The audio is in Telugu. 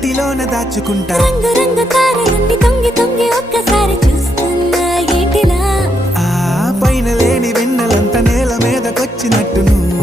కంటిలోన దాచుకుంటా రంగు రంగు తారలన్నీ తొంగి తొంగి ఒక్కసారి చూస్తున్నా ఏంటిలా ఆ పైన లేని వెన్నెలంత నేల మీదకొచ్చినట్టు నువ్వు